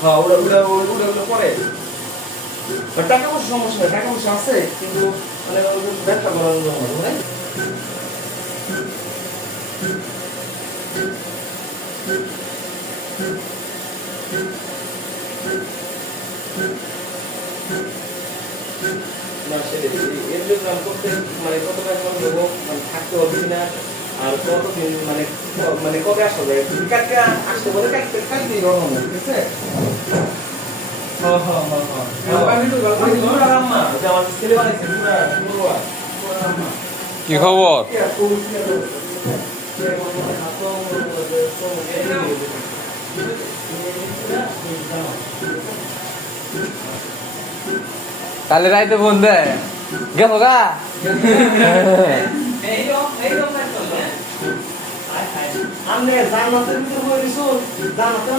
হ্যাঁ ওটা ওটা ওটা ওটা পরে টাকা পয়সা সমস্যা নেই, টাকা পয়সা আছে কিন্তু মানে ব্যবসা করার জন্য মানে না সেটাই এর জন্য আমি করতে মানে কত টাকা খরচ হবো মানে থাকতে হবে কিনা আর কতদিন মানে মানে কবে আসা যায় কালকে আসতে বলে কালকে কালকেই রওনা হবে ঠিক আছে হ্যাঁ হ্যাঁ হ্যাঁ হ্যাঁ আমি তো গল্প পুরা রাম্মা যে আমার ছেলে বানাইছে পুরা পুরা পুরা রাম্মা কি খবর? কালে রাইতে ফোন দেয় গেছো গা আমনে জান্নাতের ভিতর হয়ে গেছো জান্নাতে